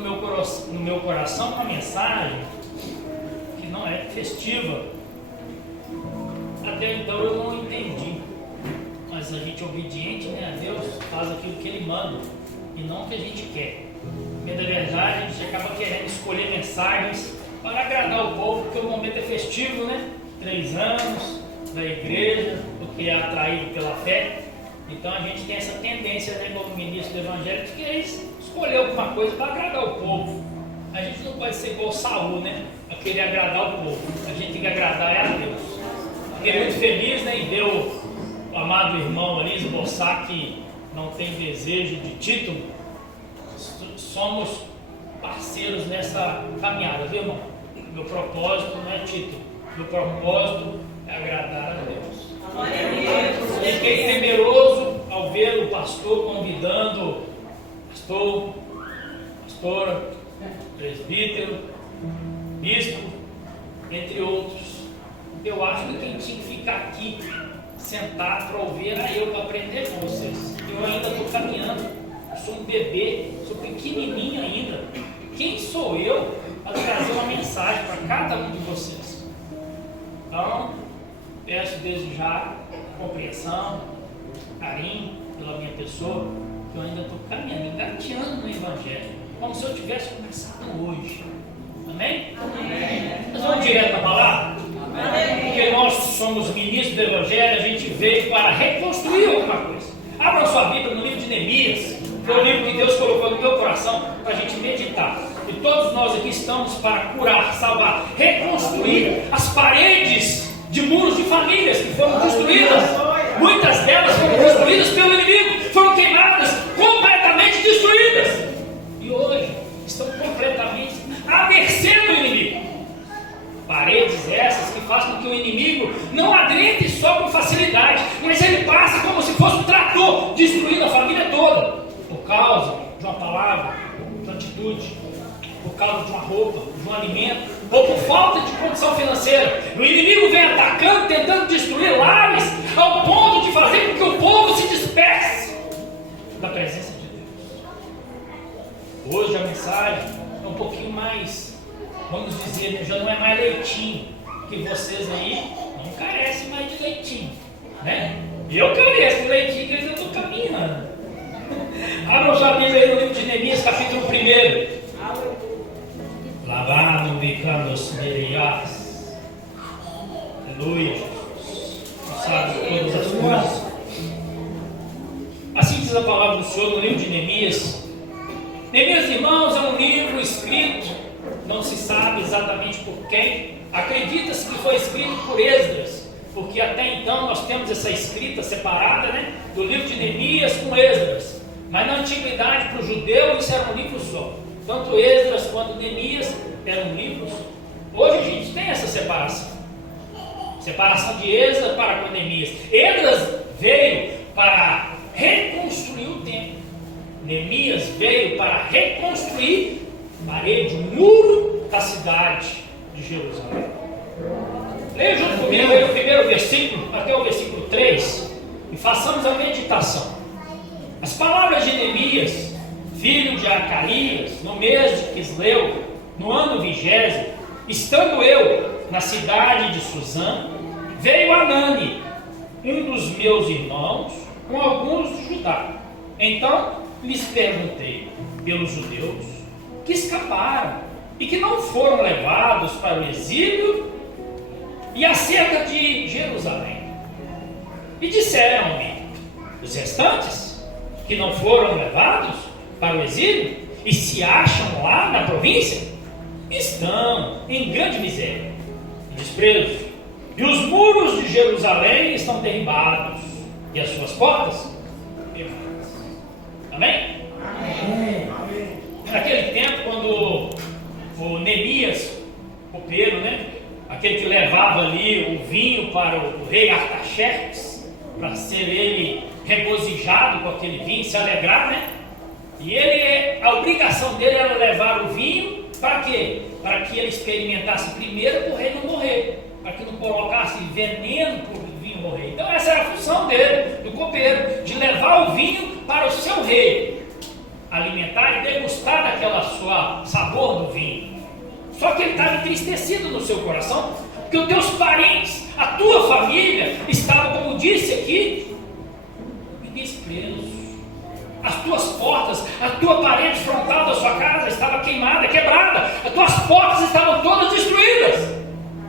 no meu coração uma mensagem que não é festiva. Até então eu não entendi. Mas a gente é obediente, né, a Deus, faz aquilo que Ele manda e não o que a gente quer. Porque na verdade a gente acaba querendo escolher mensagens para agradar o povo, porque o momento é festivo, né? 3 anos da igreja, porque é atraído pela fé. Então a gente tem essa tendência, né, como ministro do Evangelho, de querer escolher alguma coisa para agradar o povo. A gente não pode ser igual Saul, né? A querer agradar o povo. A gente tem que agradar a Deus. Fiquei muito feliz, né, em ver o amado irmão ali esboçar que não tem desejo de título. Somos parceiros nessa caminhada, viu, irmão? Meu propósito não é título. Meu propósito é agradar a Deus. Fiquei temeroso ao ver o pastor convidando pastor, pastora, presbítero, bispo, entre outros. Eu acho que quem tinha que ficar aqui sentado para ouvir era eu, para aprender com vocês. Eu ainda estou caminhando, eu sou um bebê, sou pequenininho ainda. Quem sou eu para trazer uma mensagem para cada um de vocês? Então, peço desde já compreensão, carinho pela minha pessoa, que eu ainda estou caminhando, engateando no Evangelho, como se eu tivesse começado hoje. Amém? Amém. Nós vamos direto na palavra? Amém. Porque nós somos ministros do Evangelho, a gente veio para reconstruir alguma coisa. Abra sua Bíblia no livro de Neemias, que é o livro que Deus colocou no meu coração para a gente meditar. E todos nós aqui estamos para curar, salvar, reconstruir as paredes de muros de famílias que foram destruídas. Muitas delas foram destruídas pelo inimigo, foram queimadas, completamente destruídas. E hoje estão completamente à mercê do inimigo. Paredes essas que fazem com que o inimigo não adentre só com facilidade, mas ele passa como se fosse um trator, destruindo a família toda, por causa de uma palavra, de uma atitude, por causa de uma roupa, de um alimento, ou por falta de condição financeira. O inimigo vem atacando, tentando destruir lares, ao ponto de fazer com que o povo se disperse da presença de Deus. Hoje a mensagem é um pouquinho mais, vamos dizer, né, já não é mais leitinho, que vocês aí não carecem mais de leitinho, né? Eu careço de leitinho, que eu ainda estou caminhando. Abra sua Bíblia aí no livro de Neemias, capítulo 1. Lavado, bicanos, meriás. Aleluia. Tu sabe todas as coisas. Assim diz a palavra do Senhor no livro de Neemias. Neemias, irmãos, é um livro escrito, não se sabe exatamente por quem. Acredita-se que foi escrito por Esdras, porque até então nós temos essa escrita separada, né, do livro de Neemias com Esdras. Mas na antiguidade, para o judeu, isso era um livro só. Tanto Esdras quanto Neemias eram livros. Hoje a gente tem essa separação. Separação de Esdras para com Neemias. Esdras veio para reconstruir o templo. Neemias veio para reconstruir a parede, o muro da cidade de Jerusalém. Leia junto comigo aí o primeiro versículo, até o versículo 3, e façamos a meditação. As palavras de Neemias, filho de Acarias, no mês de Quisleu, no ano 20º, estando eu na cidade de Suzã, veio Anani, um dos meus irmãos, com alguns de Judá. Então lhes perguntei pelos judeus que escaparam e que não foram levados para o exílio, e acerca de Jerusalém. E disseram-me: os restantes que não foram levados para o exílio e se acham lá na província, estão em grande miséria e desprezo, e os muros de Jerusalém estão derribados e as suas portas queimadas. Amém? Amém. Naquele tempo, quando o Neemias, copeiro, né, aquele que levava ali o vinho para o rei Artaxerxes, para ser ele regozijado com aquele vinho, se alegrar, né? E ele, a obrigação dele era levar o vinho para quê? Para que ele experimentasse primeiro para o rei não morrer, para que não colocasse veneno para o vinho morrer. Então essa era a função dele, do copeiro, de levar o vinho para o seu rei, alimentar e degustar daquela sua sabor do vinho. Só que ele estava entristecido no seu coração, porque os teus parentes, a tua família, estavam, como disse aqui, em desprezo. As tuas portas, a tua parede frontal da sua casa estava queimada, quebrada, as tuas portas estavam todas destruídas.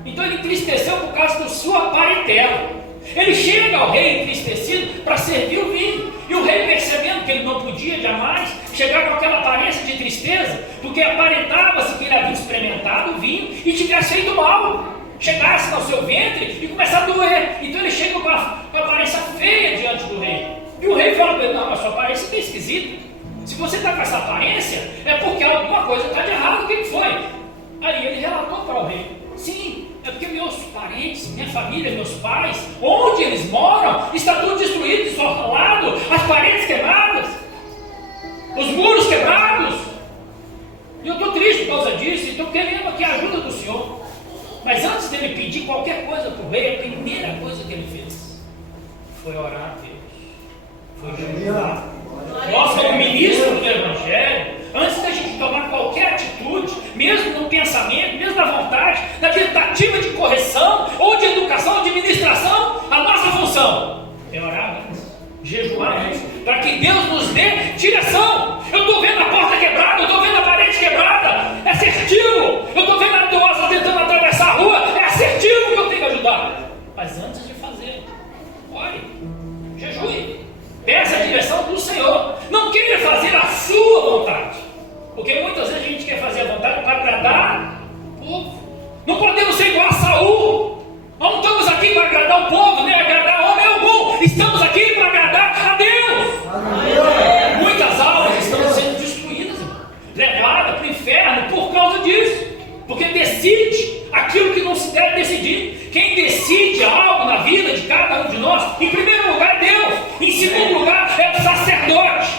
Então ele entristeceu por causa da sua parentela. Ele chega ao rei entristecido para servir o vinho. E o rei, percebendo que ele não podia jamais chegar com aquela aparência de tristeza, porque aparentava-se que ele havia experimentado o vinho e tivesse feito mal, chegasse no seu ventre e começasse a doer. Então ele chega com a aparência feia diante do rei. E o rei fala para ele: não, a sua aparência está esquisita. Se você está com essa aparência, é porque alguma coisa está de errado. O que foi? Aí ele relatou para o rei: sim, é porque meus parentes, minha família, meus pais, onde eles moram, está tudo destruído, desforrado, as paredes quebradas, os muros quebrados. E eu estou triste por causa disso, e estou querendo aqui a ajuda do Senhor. Mas antes dele pedir qualquer coisa para o rei, a primeira coisa que ele fez foi orar a Deus. Foi jejuar. Nós, como ministro do Evangelho, antes da gente tomar qualquer atitude, mesmo no pensamento, mesmo na vontade, na tentativa de correção, ou de educação, ou de administração, a nossa função é orar antes, jejuar antes, para que Deus nos dê direção. Eu estou vendo a porta quebrada, eu estou vendo a parede quebrada, é assertivo. Eu estou vendo a idosa tentando atravessar a rua, é assertivo que eu tenho que ajudar. Mas antes de fazer, ore, jejue. Peça a direção do Senhor. Não queira fazer a sua vontade, porque muitas vezes a gente quer fazer a vontade para agradar o povo. Não podemos ser igual a Saul. Não estamos aqui para agradar o povo, nem agradar homem algum. Estamos aqui para agradar a Deus. Amém. Muitas almas estão sendo destruídas, levadas para o inferno por causa disso, porque decide aquilo que não se deve decidir. Quem decide algo na vida de cada um de nós, em primeiro lugar é Deus, em segundo lugar é o sacerdote,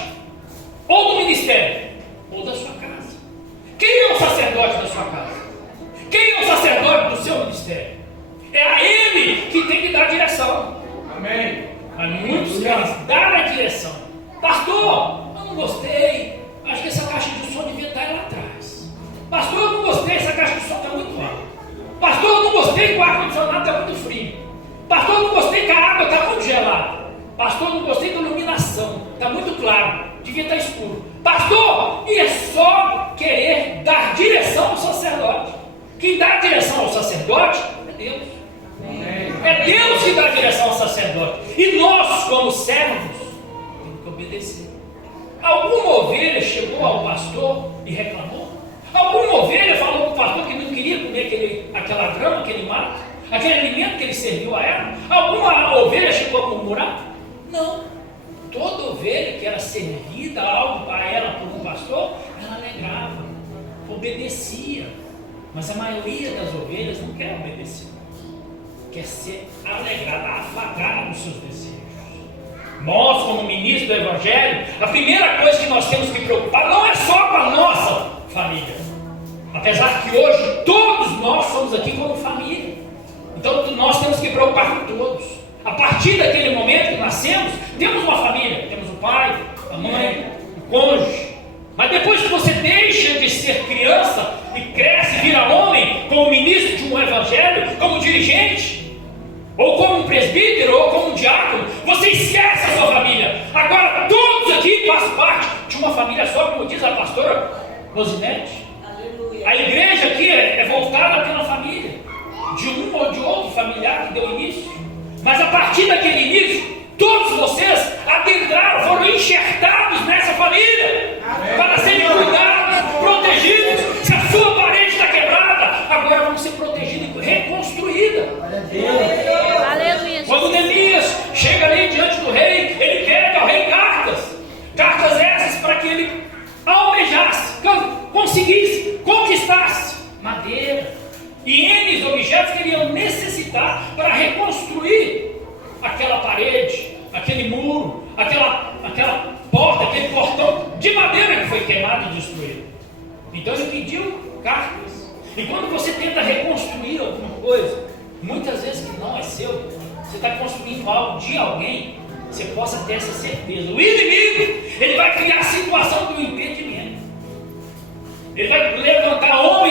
ou do ministério, ou da sua casa. Quem é o sacerdote da sua casa? Quem é o sacerdote do seu ministério? É a ele que tem que dar a direção. Amém. Há muitos que dar a direção. Pastor, eu não gostei, acho que essa caixa de som devia estar lá atrás. Pastor, eu não gostei, essa caixa de som está muito alta. Pastor, eu não gostei que o ar-condicionado está muito frio. Pastor, eu não gostei que a água está muito gelada. Pastor, eu não gostei da iluminação, está muito claro, devia estar escuro. Pastor, e é só querer dar direção ao sacerdote. Quem dá direção ao sacerdote é Deus. É Deus que dá direção ao sacerdote. E nós, como servos, temos que obedecer. Alguma ovelha chegou ao pastor e reclamou? Alguma ovelha falou para o pastor que não queria comer aquela grama, aquele mato, aquele alimento que ele serviu a ela? Alguma ovelha chegou a murmurar? Não. Toda ovelha que era servida algo para ela por um pastor, ela alegrava, obedecia. Mas a maioria das ovelhas não quer obedecer, quer ser alegrada, afagada nos seus desejos. Nós, como ministros do Evangelho, a primeira coisa que nós temos que preocupar não é só com a nossa família, apesar que hoje todos nós somos aqui como família. Então nós temos que preocupar com todos. A partir daquele momento que nascemos, temos uma família, temos o pai, a mãe, o cônjuge. Mas depois que você deixa de ser criança e cresce, vira homem, como ministro de um evangelho, como dirigente, ou como um presbítero, ou como um diácono, você esquece a sua família. Agora todos aqui fazem parte de uma família só, como diz a pastora Rosinete. A igreja aqui é voltada pela família, de um ou de outro familiar que deu início. Mas a partir daquele início, todos vocês adentraram, foram enxertados nessa família. Amém. Para serem cuidados, protegidos. Se a sua parede está quebrada, agora vão ser protegidos e reconstruída. Quando Neemias chega ali diante do rei, ele pede ao rei cartas essas para que ele almejasse, conseguisse, conquistasse madeira e N objetos que ele ia necessitar para reconstruir aquela parede, aquele muro, aquela porta, aquele portão de madeira que foi queimado e destruído. Então ele pediu cartas. E quando você tenta reconstruir alguma coisa, muitas vezes que não é seu, você está construindo algo de alguém, você possa ter essa certeza. O inimigo, ele vai criar a situação do impedimento. Ele vai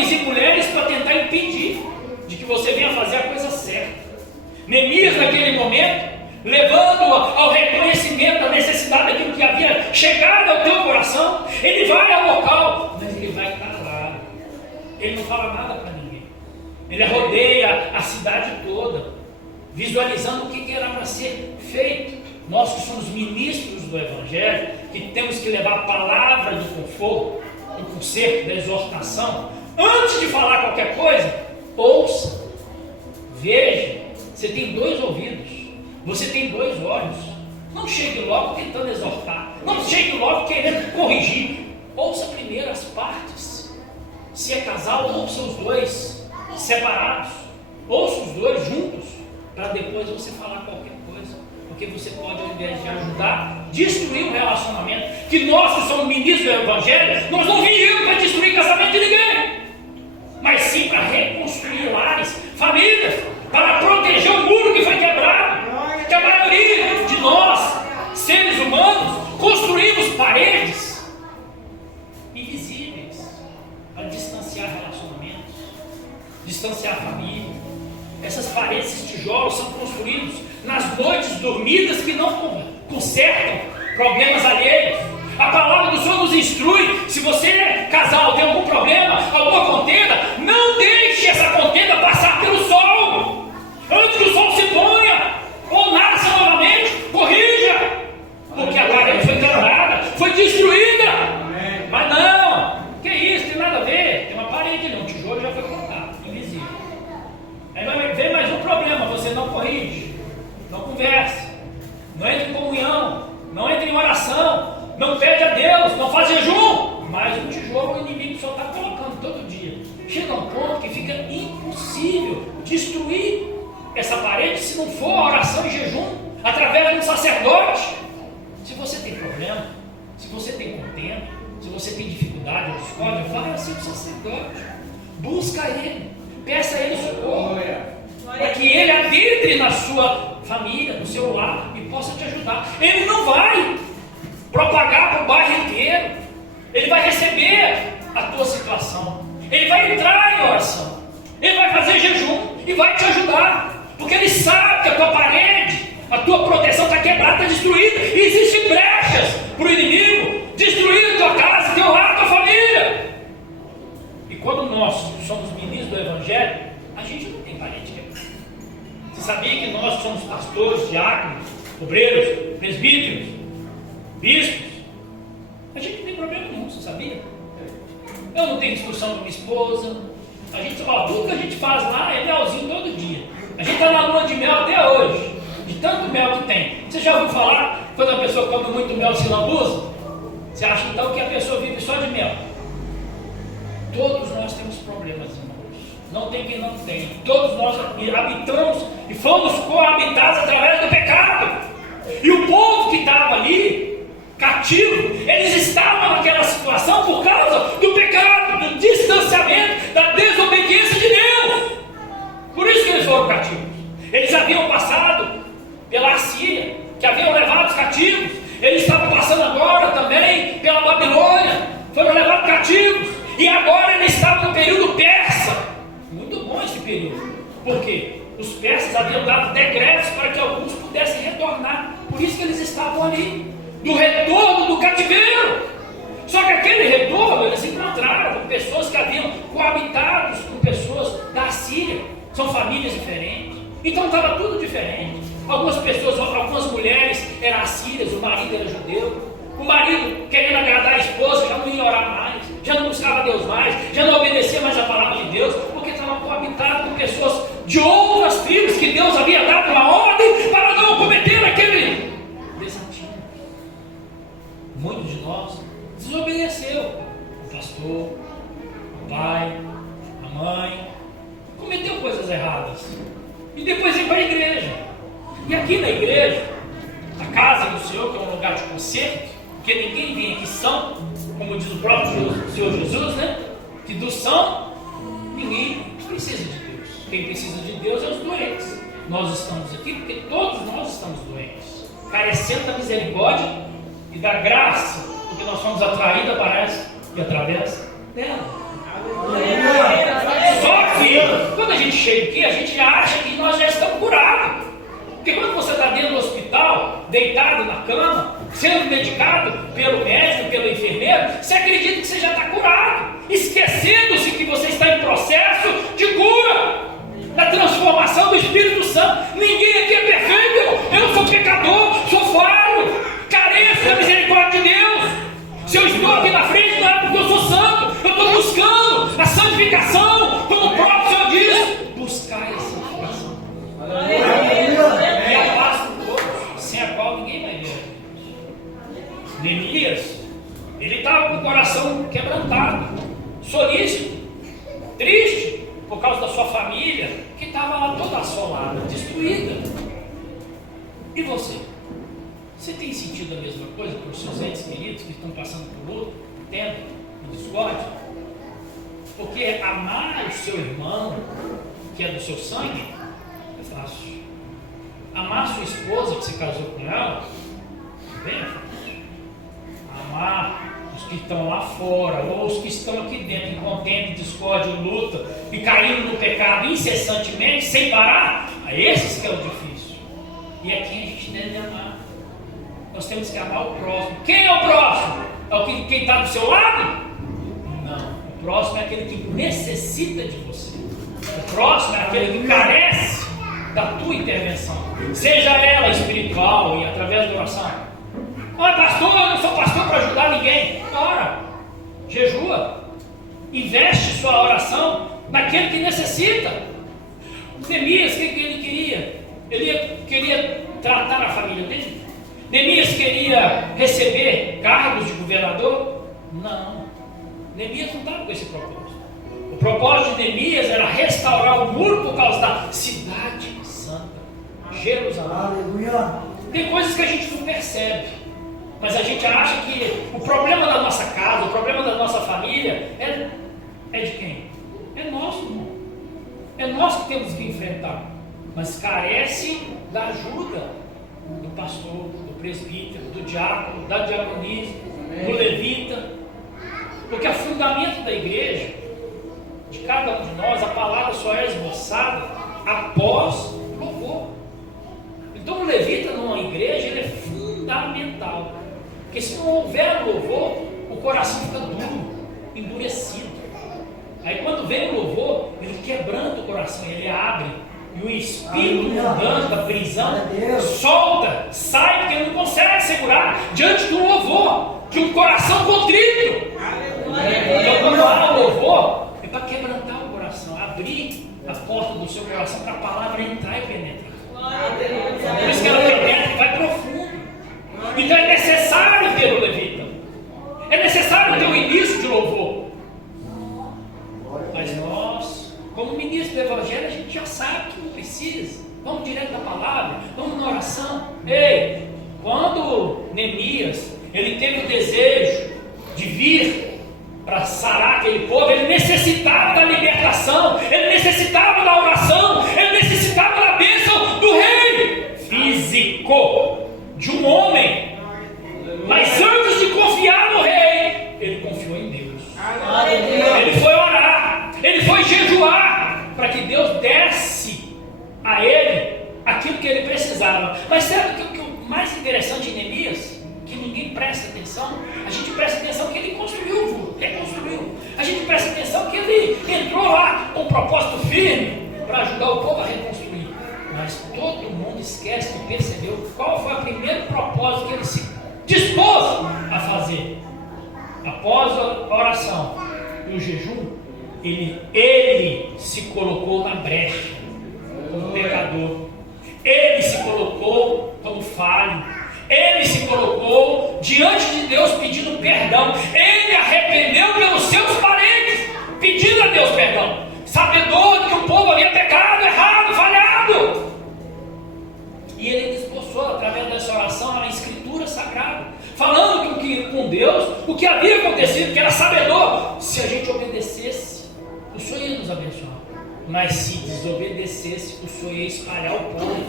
homens e mulheres para tentar impedir de que você venha fazer a coisa certa. Neemias, naquele momento, levando ao reconhecimento da necessidade daquilo que havia chegado ao teu coração, ele vai ao local, mas ele vai calado. Ele não fala nada para ninguém. Ele rodeia a cidade toda, visualizando o que era para ser feito. Nós que somos ministros do Evangelho, que temos que levar a palavra do conforto, do conserto, da exortação, antes de falar qualquer coisa, ouça, veja. Você tem 2 ouvidos, você tem 2 olhos. Não chegue logo tentando exortar, não chegue logo querendo corrigir. Ouça primeiro as partes. Se é casal, ouça os 2 separados, ouça os 2 juntos, para depois você falar qualquer coisa, porque você pode, ao invés de ajudar, destruir um relacionamento. Que nós que somos ministros do Evangelho, nós não viemos para destruir casamento de ninguém, mas sim para reconstruir lares, famílias, para proteger o muro que foi quebrado. Que a maioria de nós, seres humanos, construímos paredes invisíveis para distanciar relacionamentos, distanciar a família. Essas paredes, esses tijolos são construídos nas noites dormidas que não consertam problemas alheios. A palavra do Senhor nos instrui: se você, casal, tem algum problema, alguma contenda, não deixe essa contenda passar pelo sol. Antes que o sol se ponha ou nasça novamente, corrija, porque a parede foi quebrada, foi destruída. Mas não, que isso, tem nada a ver. Tem uma parede ali, um tijolo já foi cortado, invisível. Aí vai ver mais um problema: você não corrige, não conversa, não entra em comunhão, não entra em oração, não pede a Deus, não faz jejum. Mas o tijolo, o inimigo só está colocando todo dia. Chega a um ponto que fica impossível destruir essa parede se não for oração e jejum, através de um sacerdote. Se você tem problema, se você tem contento, se você tem dificuldade ou discórdia, fala assim com o sacerdote. Busca ele, peça a ele socorro, para que ele adentre na sua família, no seu lar, e possa te ajudar. Ele não vai propagar para o bairro inteiro, ele vai receber a tua situação, ele vai entrar em oração, ele vai fazer jejum e vai te ajudar, porque ele sabe que a tua parede, a tua proteção está quebrada, está destruída, e existem brechas para o inimigo destruir a tua casa, teu lar, tua família. E quando nós somos ministros do Evangelho, a gente não tem parede quebrada. Você sabia que nós somos pastores, diáconos, obreiros, presbíteros, bispos? A gente não tem problema nenhum, você sabia? Eu não tenho discussão com minha esposa. A gente fala, tudo que a gente faz lá é melzinho todo dia. A gente está na lua de mel até hoje, de tanto mel que tem. Você já ouviu falar quando a pessoa come muito mel se lambuza? Você acha então que a pessoa vive só de mel? Todos nós temos problemas, irmãos. Não tem quem não tem. Todos nós habitamos e fomos coabitados através do pecado. E o povo que estava ali, cativo, eles estavam naquela situação por causa do pecado, do distanciamento, da desobediência de Deus. Por isso que eles foram cativos. Eles haviam passado pela Assíria, que haviam levado os cativos. Eles estavam passando agora também pela Babilônia, foram levados cativos. E agora eles estavam no período persa. Muito bom esse período. Por quê? Os persas haviam dado decretos para que alguns pudessem retornar. Por isso que eles estavam ali, do retorno do cativeiro. Só que aquele retorno eles encontraram com pessoas que haviam coabitado com pessoas da Assíria. São famílias diferentes. Então estava tudo diferente. Algumas pessoas, algumas mulheres eram assírias, o marido era judeu. O marido, querendo agradar a esposa, já não ia orar mais, já não buscava Deus mais, já não obedecia mais a palavra de Deus, porque estavam coabitados com pessoas de outras tribos que Deus havia dado uma ordem para não cometer aquele desatino. Muitos de nós desobedeceu o pastor, o pai, a mãe, cometeu coisas erradas e depois veio para a igreja. E aqui na igreja, a casa do Senhor, que é um lugar de conserto, porque ninguém vem aqui são, como diz o próprio Senhor Jesus, né? Que do são, ninguém precisa de Deus. Quem precisa de Deus é os doentes. Nós estamos aqui porque todos nós estamos doentes, carecendo da misericórdia e da graça, porque nós somos atraídos para essa e através dela. cheio aqui, a gente acha que nós já estamos curados. Porque quando você está dentro do hospital, deitado na cama, sendo medicado pelo médico, pelo enfermeiro, você acredita que você já está curado, esquecendo-se que você está em processo de cura, da transformação do Espírito Santo. Ninguém aqui é perfeito, irmão. Eu sou pecador, sou falho, careço da misericórdia de Deus. Se eu estou aqui na frente, não é porque eu sou santo, eu estou buscando a santificação, como o próprio Senhor diz: buscai a santificação. E é o passo do outro, sem a qual ninguém vai ver. Neemias, ele estava com o coração quebrantado, solícito, triste, por causa da sua família, que estava lá toda assolada, destruída. E você? Você tem sentido a mesma coisa para os seus entes queridos que estão passando por luto, tenda e discórdia? Porque amar o seu irmão, que é do seu sangue, é fácil. Amar a sua esposa, que se casou com ela, também é fácil. Amar os que estão lá fora, ou os que estão aqui dentro, em contenda, discórdia, luta, e caindo no pecado incessantemente, sem parar, a esses que é o difícil. E é quem a gente deve amar. Nós temos que amar o próximo. Quem é o próximo? É o quem está do seu lado? Não. O próximo é aquele que necessita de você. O próximo é aquele que carece da tua intervenção, seja ela espiritual e através da oração. Olha, pastor, eu não sou pastor para ajudar ninguém. Ora, jejua, investe sua oração naquele que necessita. Neemias, o que ele queria? Ele queria tratar a família dele? Neemias queria receber cargos de governador? Não. Neemias não estava com esse propósito. O propósito de Neemias era restaurar o muro por causa da cidade santa, Jerusalém. Aleluia. Tem coisas que a gente não percebe, mas a gente acha que o problema da nossa casa, o problema da nossa família é de quem? É nosso, irmão. É nós que temos que enfrentar, mas carece da ajuda do pastor, do presbítero, do diácono, da diaconisa, do levita, porque o fundamento da igreja, de cada um de nós, a palavra só é esboçada após louvor. Então o levita numa igreja, ele é fundamental, porque se não houver louvor, o coração fica duro, endurecido. Aí quando vem o louvor, ele quebranta o coração, ele abre, e o espírito mundano da prisão solta, sai, porque ele não consegue segurar diante do louvor, de um coração contrito. Então quando há louvor, é para quebrantar o coração, abrir a porta do seu coração para a palavra entrar e penetrar. Por isso que ela penetra e vai profundo. Então é necessário ter o levita, é necessário ter o início de louvor. Mas nós, como ministro do Evangelho, a gente já sabe que não precisa. Vamos direto na palavra, vamos na oração. Ei, quando Neemias, ele teve o desejo de vir para sarar aquele povo, ele necessitava da libertação, ele necessitava da oração, ele necessitava da bênção do rei físico, de um homem. Mas antes de confiar no rei, ele confiou em Deus. Ele foi orar, ele foi jejuar, para que Deus desse a ele aquilo que ele precisava. Mas sabe o que o mais interessante em Neemias, que ninguém presta atenção? A gente presta atenção que ele construiu, reconstruiu. A gente presta atenção que ele entrou lá com um propósito firme para ajudar o povo a reconstruir. Mas todo mundo esquece de perceber qual foi o primeiro propósito que ele se dispôs a fazer. Após a oração e o jejum, ele se colocou na brecha como pecador. Ele se colocou como falho. Ele se colocou diante de Deus pedindo perdão. Ele arrependeu pelos seus parentes, pedindo a Deus perdão, sabedor que o povo havia pecado, errado, falhado. E ele esboçou através dessa oração a escritura sagrada, falando com Deus o que havia acontecido, que era sabedor. Se a gente obedecesse, o Senhor ia nos abençoar. Mas se desobedecesse, o Senhor ia espalhar o povo,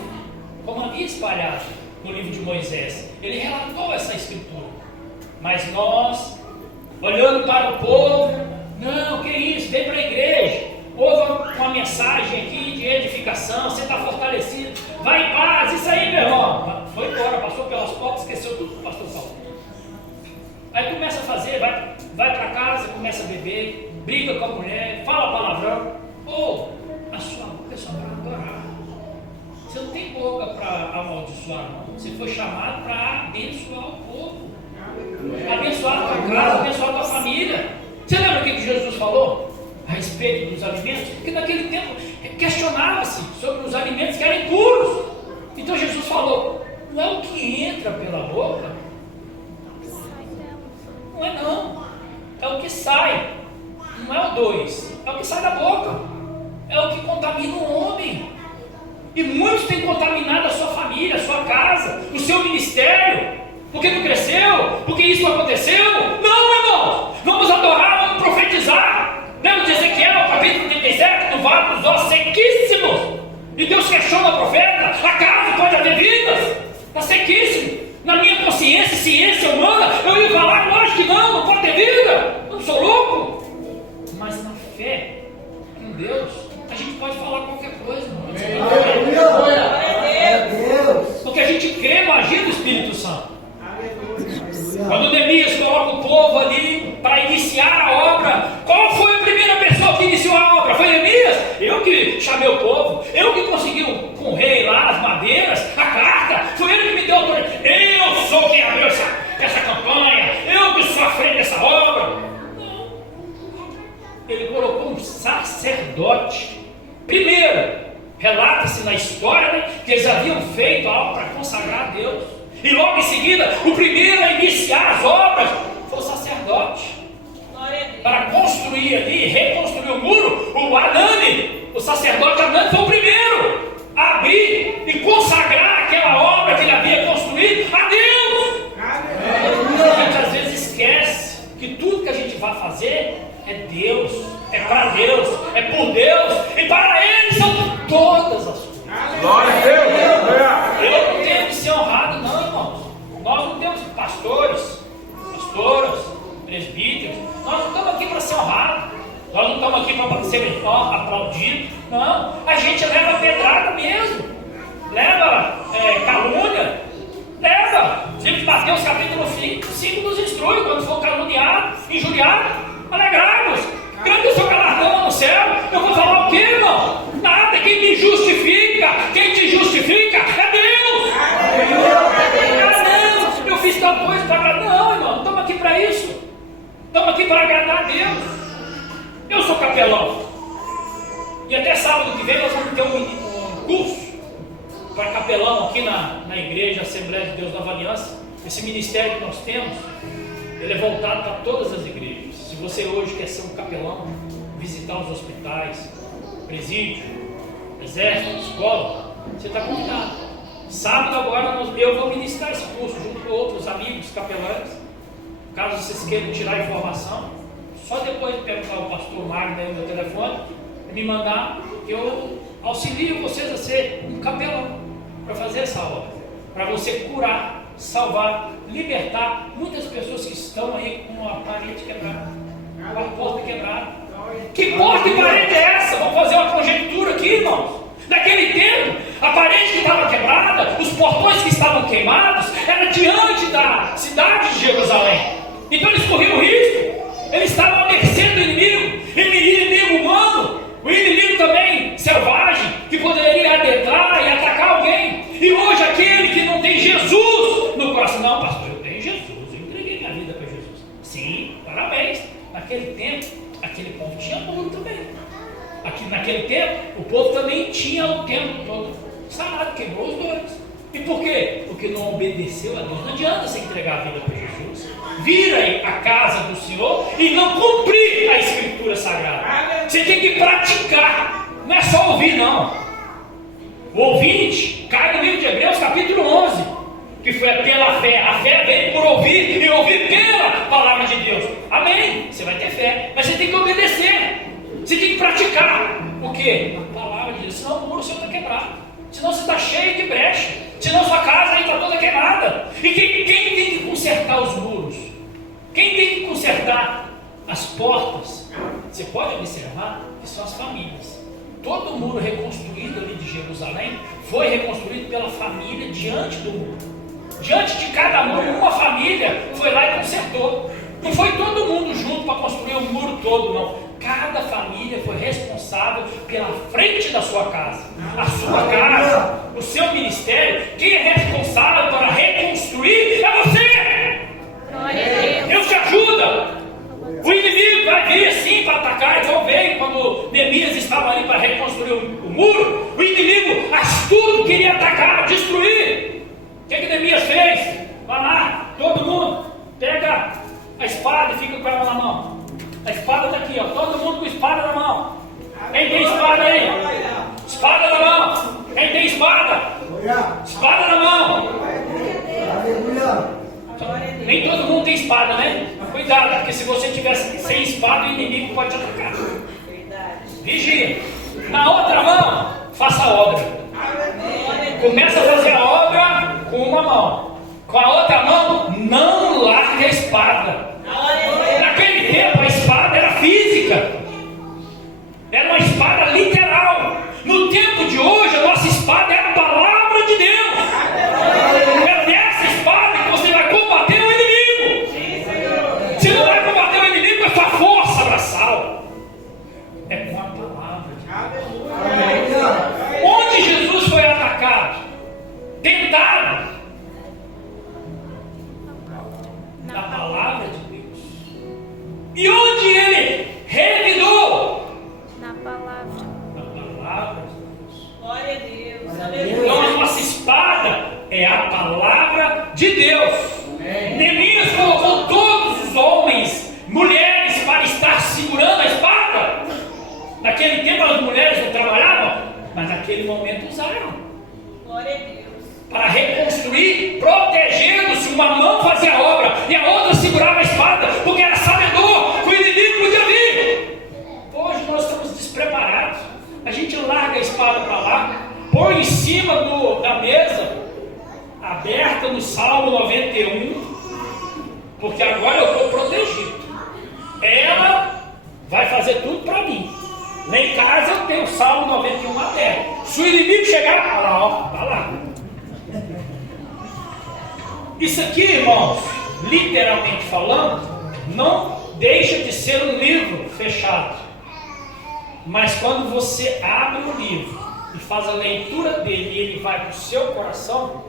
como havia espalhado no livro de Moisés. Ele relatou essa escritura. Mas nós, olhando para o povo, não, que isso, vem para a igreja, ouve uma mensagem aqui oração, você está fortalecido, vai em paz, isso aí, meu irmão. Foi embora, passou pelas portas, esqueceu tudo que o pastor falou. Aí começa a fazer, vai para casa, começa a beber, briga com a mulher, fala palavrão. Ou a sua boca é só para adorar. Você não tem boca para amaldiçoar, não. Você foi chamado para abençoar o povo, abençoar a tua casa, abençoar a tua família. Você lembra o que Jesus falou a respeito dos alimentos? Porque naquele tempo questionava-se sobre os alimentos que eram impuros. Então Jesus falou: não é o que entra pela boca, não é não, é o que sai. Não é o 2, é o que sai da boca, é o que contamina o homem. E muitos têm contaminado a sua família, a sua casa, o seu ministério, porque não cresceu, porque isso não aconteceu. Não, irmão, vamos adorar, vamos profetizar. Lembra de Ezequiel, capítulo 37, no vale dos ossos sequíssimos? E Deus questiona o profeta: acaso pode haver vidas? Está sequíssimo. Na minha consciência, ciência humana, eu ia falar: lógico que não pode ter vida. Eu não sou louco. Mas na fé em Deus, a gente pode falar qualquer coisa, irmão. Porque a gente crê no agir do Espírito Santo. Quando Neemias coloca o povo ali para iniciar a obra, qual foi a primeira pessoa que iniciou a obra? Foi Neemias. Eu que chamei o povo, eu que consegui com o rei lá as madeiras, a carta, foi ele que me deu autoridade. Eu sou quem abriu essa campanha, eu que sou à frente dessa obra. Não. Ele colocou um sacerdote. Primeiro, relata-se na história, né, que eles haviam feito algo para consagrar a Deus. E logo em seguida, o primeiro a iniciar as obras foi o sacerdote. Para construir ali, reconstruir o muro, o Anani, o sacerdote Anani foi o primeiro a abrir e consagrar aquela obra que ele havia construído a Deus. A gente às vezes esquece que tudo que a gente vai fazer é Deus, é para Deus, é por Deus, e para Ele são todas as coisas. Glória a Deus! Eu não tenho que ser honrado, não, irmãos. Nós não temos pastores, pastoras, presbíteros. Nós não estamos aqui para ser honrados. Nós não estamos aqui para ser aplaudidos. Não, a gente leva pedrada mesmo. Leva calúnia. Leva. Livro de Mateus capítulo 5 nos instrui: quando for caluniado, injuriado, alegrai-vos. Grande o seu galardão no céu. Eu vou falar o quê, irmão? Nada. Quem me justifica, quem te justifica é Deus. Eu fiz tal coisa para agradar. Não, irmão, não estamos aqui para isso. Estamos aqui para agradar a Deus. Eu sou capelão. E até sábado que vem nós vamos ter um curso para capelão aqui na igreja Assembleia de Deus Nova Aliança. Esse ministério que nós temos, ele é voltado para todas as igrejas. Se você hoje quer ser um capelão, visitar os hospitais, presídio, exército, escola, você está convidado. Sábado agora eu vou ministrar esse curso junto com outros amigos capelães. Caso vocês queiram tirar informação, só depois de perguntar ao pastor Mário no meu telefone e me mandar, que eu auxilio vocês a ser um capelão para fazer essa obra, para você curar, salvar, libertar muitas pessoas que estão aí com a parede quebrada, com a porta quebrada. Que porta e parede é essa? Vamos fazer uma conjectura aqui, irmãos. Naquele tempo, a parede que estava quebrada, os portões que estavam queimados, era diante da cidade de Jerusalém. Então eles corriam risco, eles estavam à mercê do inimigo, inimigo humano, o inimigo também selvagem, que poderia adentrar e atacar alguém. E hoje aquele que não tem Jesus no coração: não, pastor, eu tenho Jesus, eu entreguei minha vida para Jesus. Sim, parabéns. Naquele tempo, aquele povo tinha muro também. Aqui, naquele tempo, o povo também tinha o tempo todo sarado, quebrou os dois. E por quê? Porque não obedeceu a Deus. Não adianta você entregar a vida para Jesus, vir aí a casa do Senhor e não cumprir a Escritura Sagrada. Você tem que praticar, não é só ouvir, não. O ouvinte cai no livro de Hebreus capítulo 11, que foi pela fé. A fé vem por ouvir e ouvir pela palavra de Deus. Amém? Você vai ter fé, mas você tem que obedecer. Você tem que praticar o quê? A palavra de Deus. Senão o muro seu está quebrado. Senão você está cheio de brecha. Senão sua casa está toda queimada. E quem tem que consertar os muros? Quem tem que consertar as portas? Você pode observar que são as famílias. todo o muro reconstruído ali de Jerusalém foi reconstruído pela família diante do muro. Diante de cada muro, uma família foi lá e consertou. Não foi todo mundo junto para construir o muro todo, não. Cada família foi responsável pela frente da sua casa. A sua casa, o seu ministério, quem é responsável para reconstruir é você. Deus te ajuda. O inimigo vai vir assim para atacar, igual veio quando Neemias estava ali para reconstruir o muro. O inimigo astuto queria atacar, destruir. O que Neemias fez? Vai lá, todo mundo, pega a espada e fica com ela na mão. A espada está aqui, ó. Todo mundo com espada na mão. Quem tem espada aí? Espada na mão. Quem tem espada? Espada na mão. Nem todo mundo tem espada, né? Cuidado, porque se você tivesse sem espada, o inimigo pode te atacar. Vigia. Na outra mão, faça a obra. Começa a fazer a obra com uma mão. Com a outra mão, não largue a espada. Naquele tempo, a espada era física. Era uma espada literal. No tempo de hoje, a nossa espada é a palavra de Deus. É dessa espada que você vai combater o inimigo. Se não vai combater o inimigo, é sua força abraçal. É com a palavra de Deus. Onde Jesus foi atacado? Tentado. Na palavra de Deus. E onde ele revidou? Na palavra. Na palavra de Deus. Glória a Deus. Então a nossa espada é a palavra de Deus. Neemias colocou todos os homens, mulheres, para estar segurando a espada. Naquele tempo as mulheres não trabalhavam, mas naquele momento usaram. Glória a Deus. Para reconstruir, protegendo-se. Uma mão fazia a obra e a outra segurava a espada, porque era sabedor que o inimigo podia vir. Hoje nós estamos despreparados. A gente larga a espada para lá, põe em cima da mesa, aberta no Salmo 91, porque agora eu estou protegido. Ela vai fazer tudo para mim. Lá em casa eu tenho o Salmo 91 aberto. Se o inimigo chegar, olha lá, ó, vai lá. Isso aqui, irmãos, literalmente falando, não deixa de ser um livro fechado. Mas quando você abre o livro e faz a leitura dele e ele vai para o seu coração,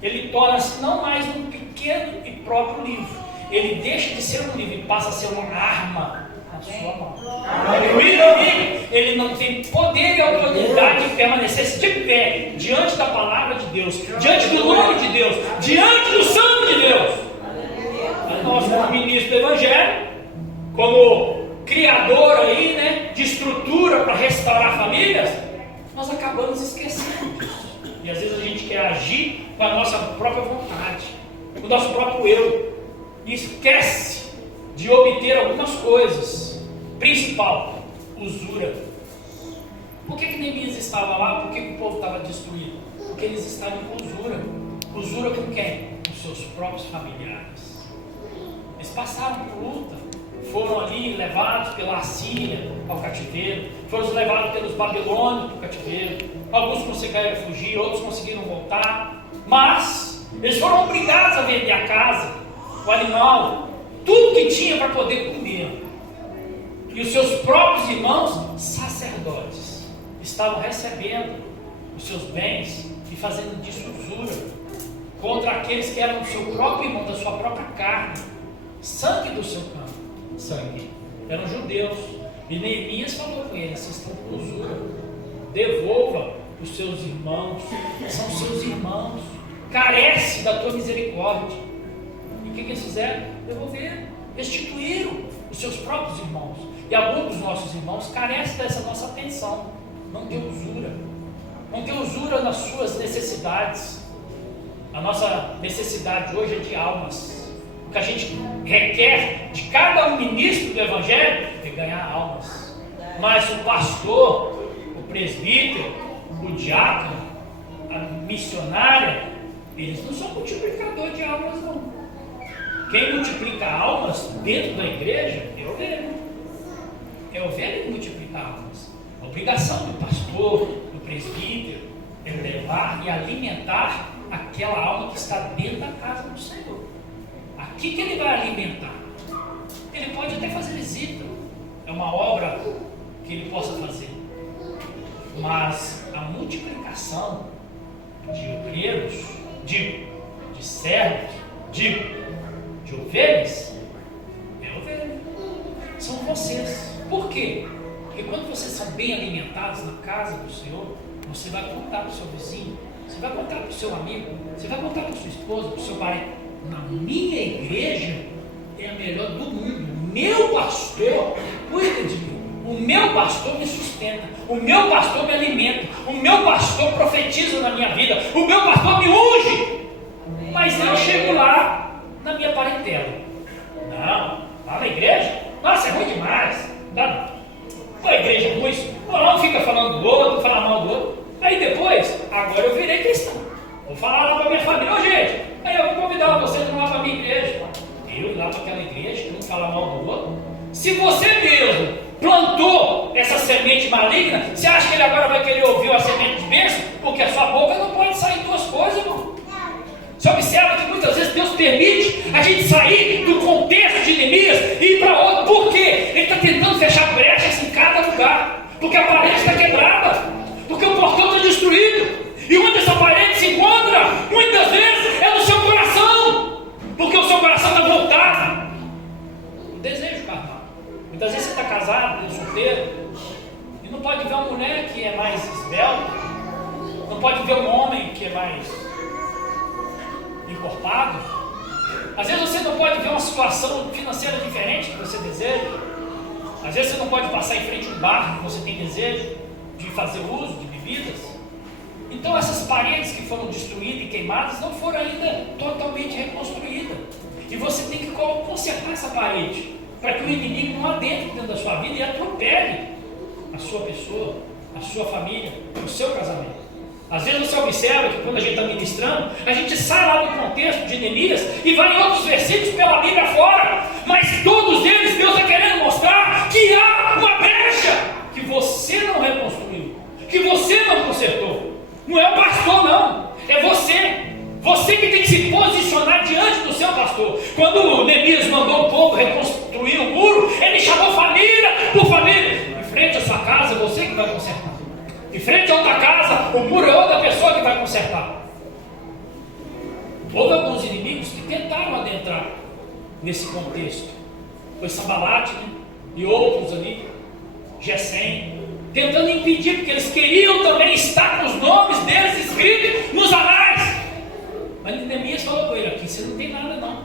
ele torna-se não mais um pequeno e próprio livro. Ele deixa de ser um livro e passa a ser uma arma na sua mão. O inimigo, ele não tem poder e autoridade de permanecer de pé diante da palavra de Deus, diante do nome de Deus, diante do sangue de Deus. Mas nós, como ministro do Evangelho, como criador aí, né, de estrutura para restaurar famílias, nós acabamos esquecendo disso. E às vezes a gente quer agir com a nossa própria vontade, com o nosso próprio eu, e esquece de obter algumas coisas. Principal, usura. Por que Neemias estava lá? Por que o povo estava destruído? Porque eles estavam com usura. Usura com quem? Com seus próprios familiares. Eles passaram por luta. Foram ali levados pela Assíria ao cativeiro. Foram levados pelos babilônios para o cativeiro. Alguns conseguiram fugir, outros conseguiram voltar. Mas eles foram obrigados a vender a casa, o animal, tudo que tinha para poder comer. E os seus próprios irmãos sacerdotes estavam recebendo os seus bens e fazendo disso usura contra aqueles que eram do seu próprio irmão, da sua própria carne, sangue do seu campo, sangue. Eram judeus. E Neemias falou com eles: vocês estão com usura, devolva os seus irmãos, são seus irmãos, carece da tua misericórdia. E o que eles fizeram? Devolveram, restituíram os seus próprios irmãos. E alguns dos nossos irmãos carecem dessa nossa atenção. Não tem usura. Não tem usura nas suas necessidades. A nossa necessidade hoje é de almas. O que a gente requer de cada um ministro do Evangelho é ganhar almas. Mas o pastor, o presbítero, o diácono, a missionária, eles não são multiplicadores de almas, não. Quem multiplica almas dentro da igreja é ovelha. É ovelha que multiplica almas. A obrigação do pastor, do presbítero, é levar e alimentar aquela alma que está dentro da casa do Senhor. Aqui que ele vai alimentar. Ele pode até fazer visita, é uma obra que ele possa fazer, mas a multiplicação de obreiros, de servos, de ovelhas, é ovelha. São vocês. Por quê? Porque quando vocês são bem alimentados na casa do Senhor, você vai contar para o seu vizinho, você vai contar para o seu amigo, você vai contar para a sua esposa, para o seu parente. Na minha igreja é a melhor do mundo. O meu pastor cuida de mim. O meu pastor me sustenta. O meu pastor me alimenta. O meu pastor profetiza na minha vida. O meu pastor me unge. Mas eu chego lá na minha parentela. Não, lá na igreja, nossa, é ruim demais. Não, a igreja é ruim. Não fica falando do outro, falar mal do outro. Aí depois, agora eu virei cristão. Vou falar lá para minha família, ô gente, aí eu vou convidar vocês a ir lá para a minha igreja. Eu ir lá para aquela igreja, que não fala mal do outro. Se você mesmo plantou essa semente maligna, você acha que ele agora vai querer ouvir a semente de bênção? Porque a sua boca não pode sair duas coisas, irmão. Você observa que muitas vezes Deus permite a gente sair do contexto de Neemias e ir para outro. Por quê? Ele está tentando fechar brechas em cada lugar. Porque a parede está quebrada. Porque o portão está destruído. E onde essa parede se encontra, muitas vezes, é no seu coração. Porque o seu coração está voltado. O desejo carnal. Muitas vezes você está casado, solteiro, e não pode ver uma mulher que é mais esbelta. Não pode ver um homem que é mais encorpado. Às vezes você não pode ver uma situação financeira diferente que você deseja. Às vezes você não pode passar em frente a um bar que você tem desejo de fazer uso de bebidas. Então essas paredes que foram destruídas e queimadas não foram ainda totalmente reconstruídas. E você tem que consertar essa parede para que o inimigo não adentre dentro da sua vida e atropele a sua pessoa, a sua família, o seu casamento. Às vezes você observa que quando a gente está ministrando, a gente sai lá do contexto de Neemias e vai em outros versículos pela Bíblia fora, mas todos eles Deus está querendo mostrar que há uma brecha que você não reconstruiu, que você não consertou. Não é o pastor, não, é você. Você que tem que se posicionar diante do seu pastor. Quando Neemias mandou o povo reconstruir o muro, ele chamou família por família. Em frente à sua casa, você que vai consertar. Em frente a outra casa, o muro é outra pessoa que vai consertar. Houve alguns inimigos que tentaram adentrar nesse contexto. Foi Sambalate, né? E outros ali, Gesem, tentando impedir, porque eles queriam também estar com os nomes deles escritos nos anais. Mas Neemias falou com ele: aqui você não tem nada não.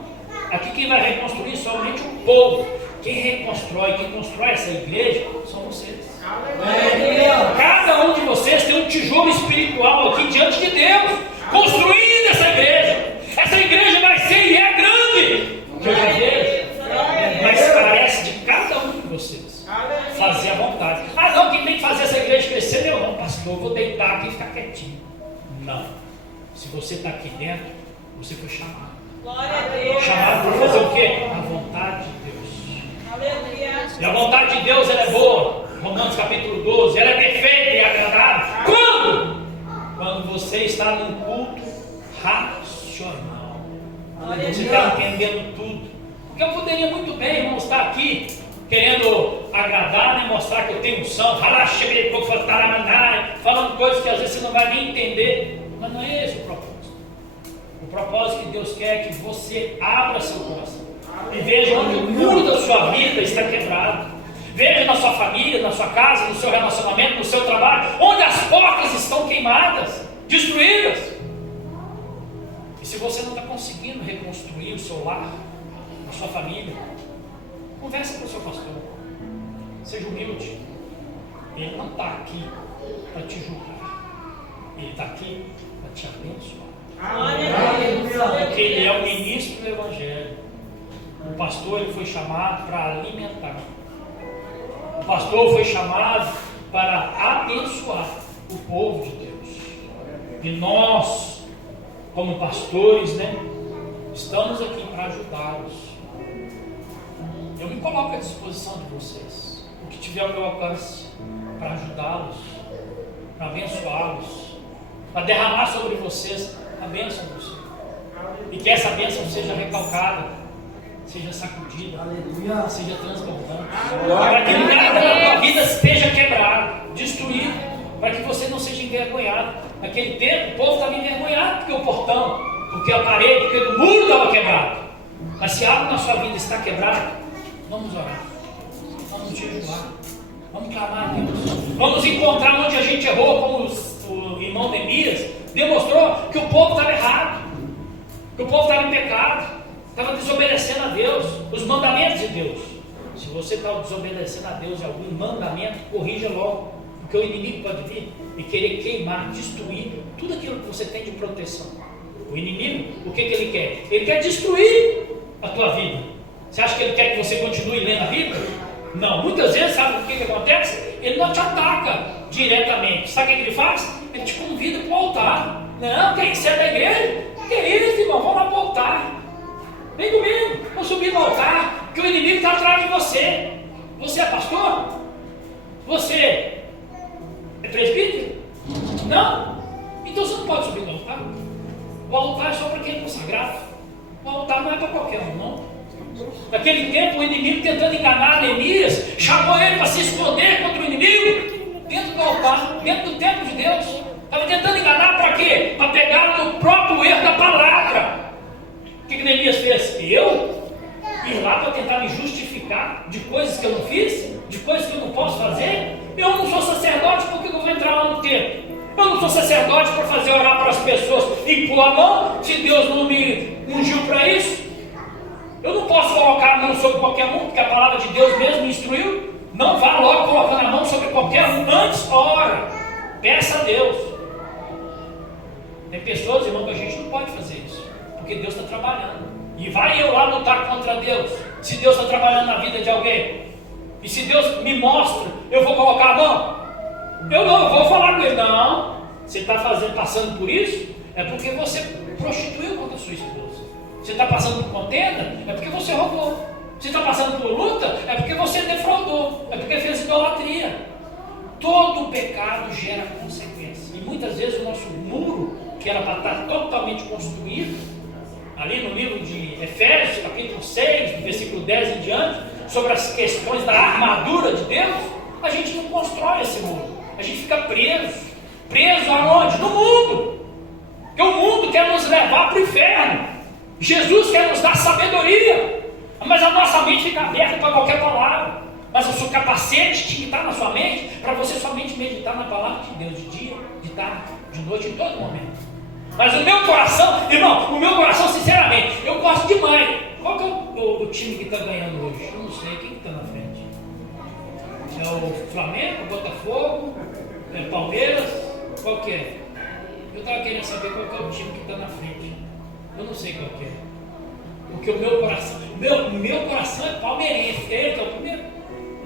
Aqui quem vai reconstruir somente o povo. Quem reconstrói, quem constrói essa igreja são vocês. Cada um de vocês tem um tijolo espiritual aqui diante de Deus, construindo essa igreja. Essa igreja vai ser e é grande, que eu já vejo, mas carece de cada um de vocês fazer a vontade. Ah não, quem tem que fazer essa igreja crescer eu não, pastor, eu vou deitar aqui e ficar quietinho. Não, se você está aqui dentro, você foi chamado. Chamado para fazer o quê? A vontade de Deus. E a vontade de Deus ela é boa. Romanos capítulo 12, ela é perfeita e agradável. Quando? Quando você está num culto racional. Você está entendendo tudo. Porque eu poderia muito bem, irmão, estar aqui querendo agradar, né, mostrar que eu tenho unção, falando coisas que às vezes você não vai nem entender. Mas não é esse o propósito. O propósito que Deus quer é que você abra seu coração e veja onde o muro da sua vida está quebrado. Veja na sua família, na sua casa, no seu relacionamento, no seu trabalho, onde as portas estão queimadas, destruídas. E se você não está conseguindo reconstruir o seu lar, a sua família, conversa com o seu pastor. Seja humilde. Ele não está aqui para te julgar. Ele está aqui para te abençoar. Porque ele é o ministro do Evangelho. O pastor ele foi chamado para alimentar. O pastor foi chamado para abençoar o povo de Deus. E nós, como pastores, né, estamos aqui para ajudá-los. Eu me coloco à disposição de vocês. O que tiver ao meu alcance, para ajudá-los, para abençoá-los, para derramar sobre vocês a bênção do Senhor. E que essa bênção seja recalcada, seja sacudida, seja transbordante, para que nada na tua vida esteja quebrado, destruído, para que você não seja envergonhado. Naquele tempo o povo estava envergonhado porque o portão, porque a parede, porque o muro estava quebrado. Mas se algo na sua vida está quebrado, vamos orar, vamos jejuar, vamos clamar a Deus, vamos encontrar onde a gente errou, como o irmão Neemias demonstrou que o povo estava errado, que o povo estava em pecado, estava desobedecendo a Deus, os mandamentos de Deus. Se você está desobedecendo a Deus em algum mandamento, corrija logo, porque o inimigo pode vir e querer queimar, destruir tudo aquilo que você tem de proteção. O inimigo, o que ele quer? Ele quer destruir a tua vida. Você acha que ele quer que você continue lendo a Bíblia? Não, muitas vezes, sabe o que acontece? Ele não te ataca diretamente. Sabe o que ele faz? Ele te convida para o altar. Não, quem você é da igreja? Que isso, irmão? Vamos lá para o altar. Vem comigo, vamos subir no altar, que o inimigo está atrás de você. Você é pastor? Você é presbítero? Não? Então você não pode subir no altar. O altar é só para quem é consagrado. O altar não é para qualquer um, não. Naquele tempo, o inimigo tentando enganar Neemias, chamou ele para se esconder contra o inimigo, dentro do altar, dentro do templo de Deus. Estava tentando enganar para quê? Para pegar no próprio erro da palavra. O que Neemias fez? Eu ir lá para tentar me justificar de coisas que eu não fiz, de coisas que eu não posso fazer? Eu não sou sacerdote, por que eu vou entrar lá no templo? Eu não sou sacerdote para fazer orar para as pessoas e pôr a mão, se Deus não me ungiu para isso. Eu não posso colocar a mão sobre qualquer um, porque a palavra de Deus mesmo me instruiu. Não vá logo colocando a mão sobre qualquer um, antes ora, peça a Deus. Tem pessoas, irmão, que a gente não pode fazer isso, porque Deus está trabalhando. E vai eu lá lutar contra Deus, se Deus está trabalhando na vida de alguém? E se Deus me mostra, eu vou colocar a mão? Eu não, eu vou falar com ele. Não, você está passando por isso, é porque você prostituiu contra a sua esposa. Você está passando por contenda, é porque você roubou. Você está passando por luta, é porque você defraudou, é porque fez idolatria. Todo pecado gera consequência. E muitas vezes o nosso muro, que era para estar totalmente construído, ali no livro de Efésios, capítulo 6, versículo 10 em diante, sobre as questões da armadura de Deus, a gente não constrói esse muro. A gente fica preso. Preso aonde? No mundo. Porque o mundo quer nos levar para o inferno. Jesus quer nos dar sabedoria. Mas a nossa mente fica aberta para qualquer palavra. Mas o seu capacete tinha que estar na sua mente, para você somente meditar na palavra de Deus, de dia, de tarde, de noite, em todo momento. Mas o meu coração, irmão, o meu coração, sinceramente, eu gosto demais. Qual que é o time que está ganhando hoje? Eu não sei, quem está na frente? É o Flamengo, o Botafogo, é o Palmeiras, qual que é? Eu estava querendo saber qual que é o time que está na frente. Eu não sei qual que é. Porque o meu coração, meu coração é palmeirense. Ele que é o primeiro.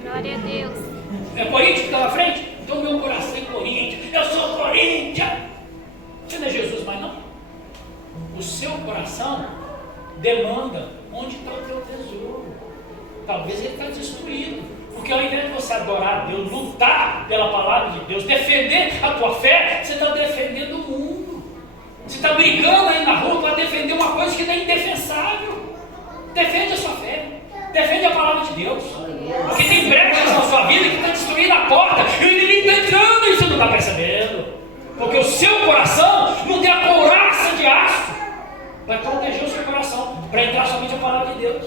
Glória a Deus. É Corinthians que está na frente? Então meu coração é Corinthians. Eu sou Corinthians. Você não é Jesus mais não? O seu coração demanda onde está o teu tesouro. Talvez ele está destruído. Porque ao invés de você adorar a Deus, lutar pela palavra de Deus, defender a tua fé, você está defendendo o mundo. Você está brigando aí na rua para defender uma coisa que não é indefensável. Defende a sua fé. Defende a palavra de Deus. Porque tem brechas na sua vida que está destruindo a porta. E o inimigo está entrando e você não está percebendo. Porque o seu coração não tem a couraça de aço para proteger o seu coração, para entrar somente a palavra de Deus.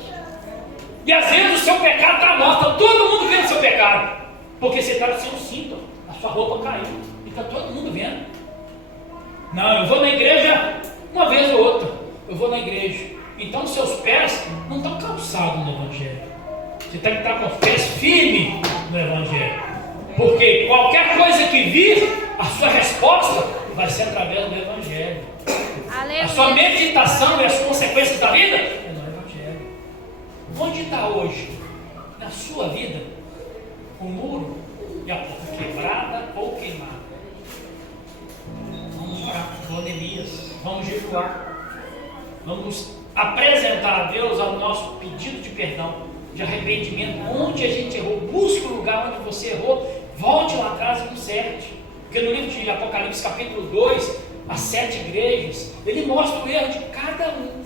E às vezes o seu pecado está morto, todo mundo vendo o seu pecado, porque você está sem um síntoma, a sua roupa caiu, e está todo mundo vendo. Não, eu vou na igreja uma vez ou outra, eu vou na igreja, então seus pés não estão calçados no Evangelho, você tem que estar com os pés firmes no Evangelho, porque qualquer coisa que vir, a sua resposta vai ser através do Evangelho. Aleluia. A sua meditação e as consequências da vida é no Evangelho. Onde está hoje, na sua vida, o muro e a porta quebrada ou queimada? Vamos orar, com Neemias, vamos jejuar, vamos apresentar a Deus ao nosso pedido de perdão, de arrependimento. Onde a gente errou, busque o lugar onde você errou, volte lá atrás e conserte. Porque no livro de Apocalipse, capítulo 2, as 7 igrejas, ele mostra o erro de cada um.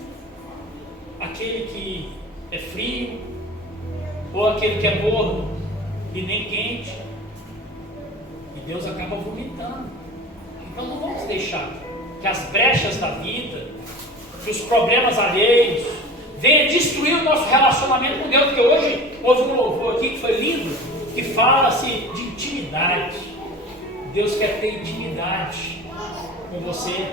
Aquele que é frio, ou aquele que é morno e nem quente. E Deus acaba vomitando. Então não vamos deixar que as brechas da vida, que os problemas alheios venham destruir o nosso relacionamento com Deus. Porque hoje houve um louvor aqui que foi lindo, que fala-se de intimidade. Deus quer ter intimidade com você.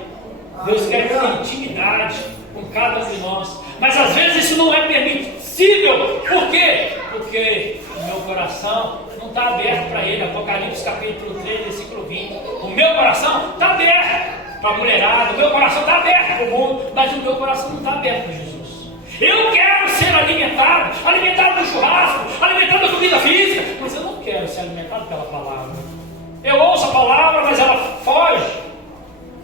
Deus quer ter intimidade com cada um de nós. Mas às vezes isso não é permissível. Por quê? Porque o meu coração não está aberto para Ele. Apocalipse capítulo 3, versículo 20. O meu coração está aberto para a mulherada. O meu coração está aberto para o mundo. Mas o meu coração não está aberto para Jesus. Eu quero ser alimentado do churrasco, alimentado da comida física. Mas eu não quero ser alimentado pela palavra. Eu ouço a palavra, mas ela foge.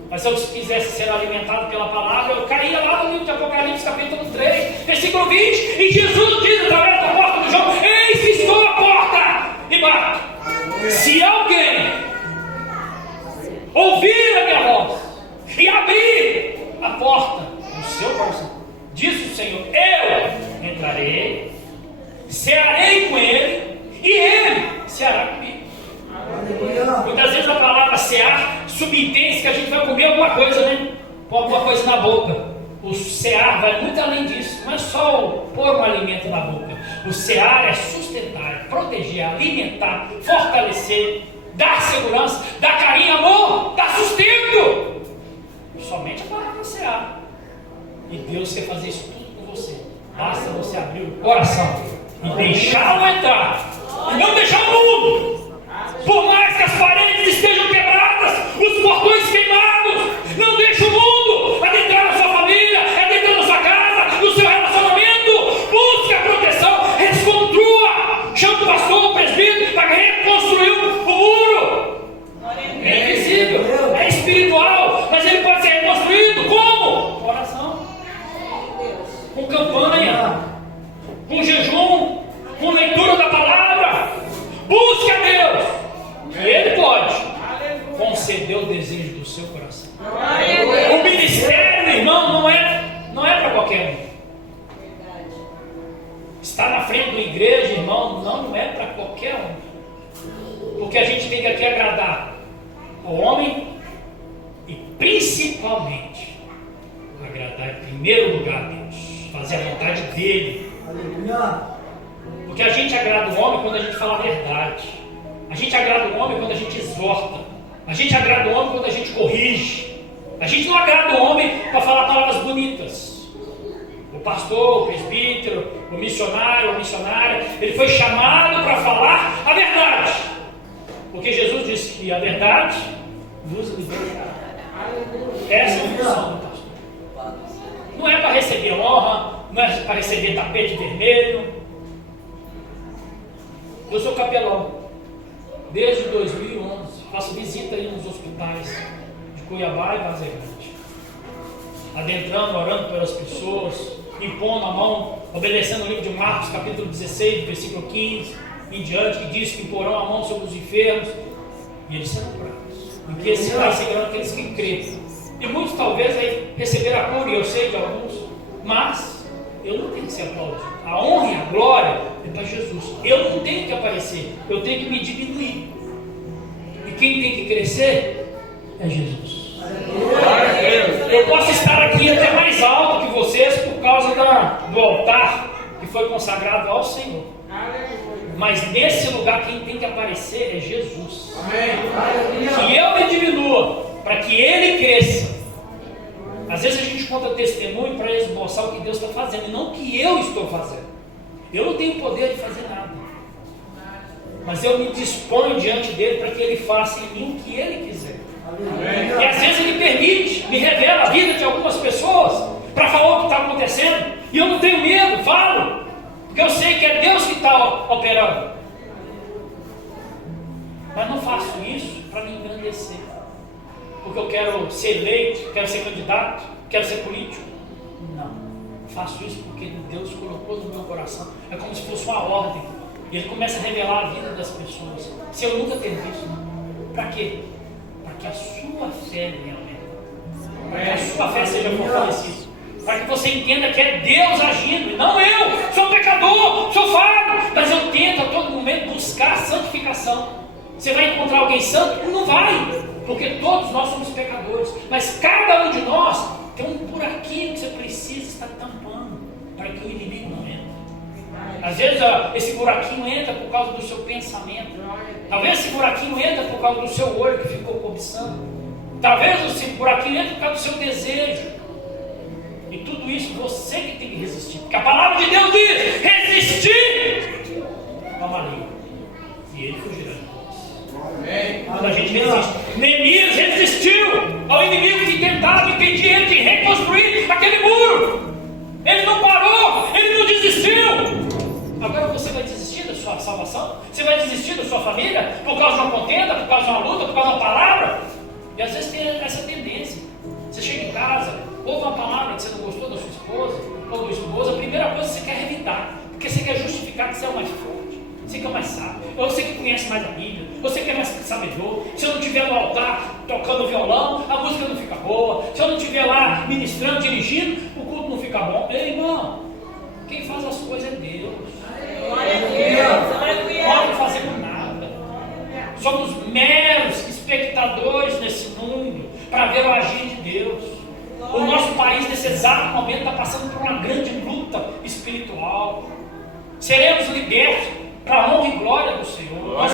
Mas se eu quisesse ser alimentado pela palavra, eu caía lá no livro de Apocalipse, capítulo 3, versículo 20, e Jesus diz através da porta do João: eis que estou à porta e bato. Se alguém ouvir a minha voz e abrir a porta do seu coração, diz o Senhor, eu entrarei, cearei com ele, e ele ceará comigo. Muitas vezes a palavra cear subentende que a gente vai comer alguma coisa, né? Pôr alguma coisa na boca. O cear vai muito além disso. Não é só pôr um alimento na boca. O cear é sustentar, é proteger, alimentar, fortalecer, dar segurança, dar carinho, amor, dar sustento. Somente a palavra cear. E Deus quer fazer isso tudo com você. Basta você abrir o coração e deixá-lo entrar. E não deixar o mundo. Por mais que as paredes estejam quebradas, os portões queimados, não deixe o mundo adentrar na sua família, adentrar na sua casa, no seu relacionamento. Busque a proteção, reconstrua. Chama o pastor, o presbítero, para reconstruir o muro. É invisível, é espiritual, mas ele pode ser reconstruído como? Oração, com campanha, com jejum, com leitura da palavra. Busque a Deus. Ele pode conceder o desejo do seu coração. O ministério, irmão, não é para qualquer um. Estar na frente da igreja, irmão, não é para qualquer um. Porque a gente tem que aqui agradar o homem e principalmente agradar em primeiro lugar a Deus, fazer a vontade dele. Porque a gente agrada o homem quando a gente fala a verdade. A gente agrada o homem quando a gente exorta. A gente agrada o homem quando a gente corrige. A gente não agrada o homem para falar palavras bonitas. O pastor, o presbítero, o missionário, a missionária, ele foi chamado para falar a verdade. Porque Jesus disse que a verdade vos libertará. Essa é a função do pastor. Não é para receber honra, não é para receber tapete vermelho. Eu sou capelão. Desde 2011, faço visita aí nos hospitais de Cuiabá e Vazia Grande, adentrando, orando pelas pessoas, impondo a mão, obedecendo o livro de Marcos, capítulo 16, versículo 15 em diante, que diz que imporão a mão sobre os enfermos e eles serão curados. Porque esse vai seguirão aqueles que creem. E muitos talvez aí receberam a cura, e eu sei de alguns, mas eu não tenho que ser aplaudido. A honra e a glória é para Jesus. Eu não tenho que aparecer, eu tenho que me diminuir. E quem tem que crescer é Jesus. Eu posso estar aqui até mais alto que vocês por causa do altar que foi consagrado ao Senhor. Mas nesse lugar quem tem que aparecer é Jesus. Que eu me diminua para que Ele cresça. Às vezes a gente conta testemunho para esboçar o que Deus está fazendo, e não o que eu estou fazendo. Eu não tenho poder de fazer nada, mas eu me disponho diante dele para que ele faça em mim o que ele quiser. E às vezes ele permite, me revela a vida de algumas pessoas para falar o que está acontecendo, e eu não tenho medo, falo, porque eu sei que é Deus que está operando. Mas não faço isso para me engrandecer, porque eu quero ser eleito, quero ser candidato, quero ser político. Não. faço isso porque Deus colocou no meu coração. É como se fosse uma ordem. E Ele começa a revelar a vida das pessoas. Se eu nunca ter visto, para quê? Para que a sua fé venha aumentar. Para que a sua fé seja fortalecida. Para que você entenda que é Deus agindo, e não eu. Sou pecador, sou falho, mas eu tento a todo momento buscar a santificação. Você vai encontrar alguém santo? Não vai, porque todos nós somos pecadores. Mas cada um de nós tem um buraquinho que você precisa estar tampando para que o inimigo não entre. Às vezes esse buraquinho entra por causa do seu pensamento. Talvez esse buraquinho entra por causa do seu olho que ficou cobiçando. Talvez esse buraquinho entre por causa do seu desejo. E tudo isso você que tem que resistir. Porque a palavra de Deus diz: resistir ao maligno, e ele fugirá de nós. Quando a gente resiste, Neemias resistiu ao inimigo que tentava impedir ele de reconstruir aquele muro. Ele não parou, ele não desistiu. Agora você vai desistir da sua salvação? Você vai desistir da sua família por causa de uma contenda, por causa de uma luta, por causa de uma palavra? E às vezes tem essa tendência. Você chega em casa, ouve uma palavra que você não gostou da sua esposa ou do esposo, a primeira coisa que você quer evitar, porque você quer justificar que você é o mais forte, você que é o mais sábio, ou você que conhece mais a Bíblia, você que é mais sabedor. Se eu não estiver no altar tocando violão, a música não fica boa. Se eu não estiver lá ministrando, dirigindo, o culto não fica bom. Ei, irmão, quem faz as coisas é Deus. Não pode fazer por nada. Somos meros espectadores nesse mundo para ver o agir de Deus. O nosso país nesse exato momento está passando por uma grande luta espiritual. Seremos libertos para a honra e glória do Senhor. Nós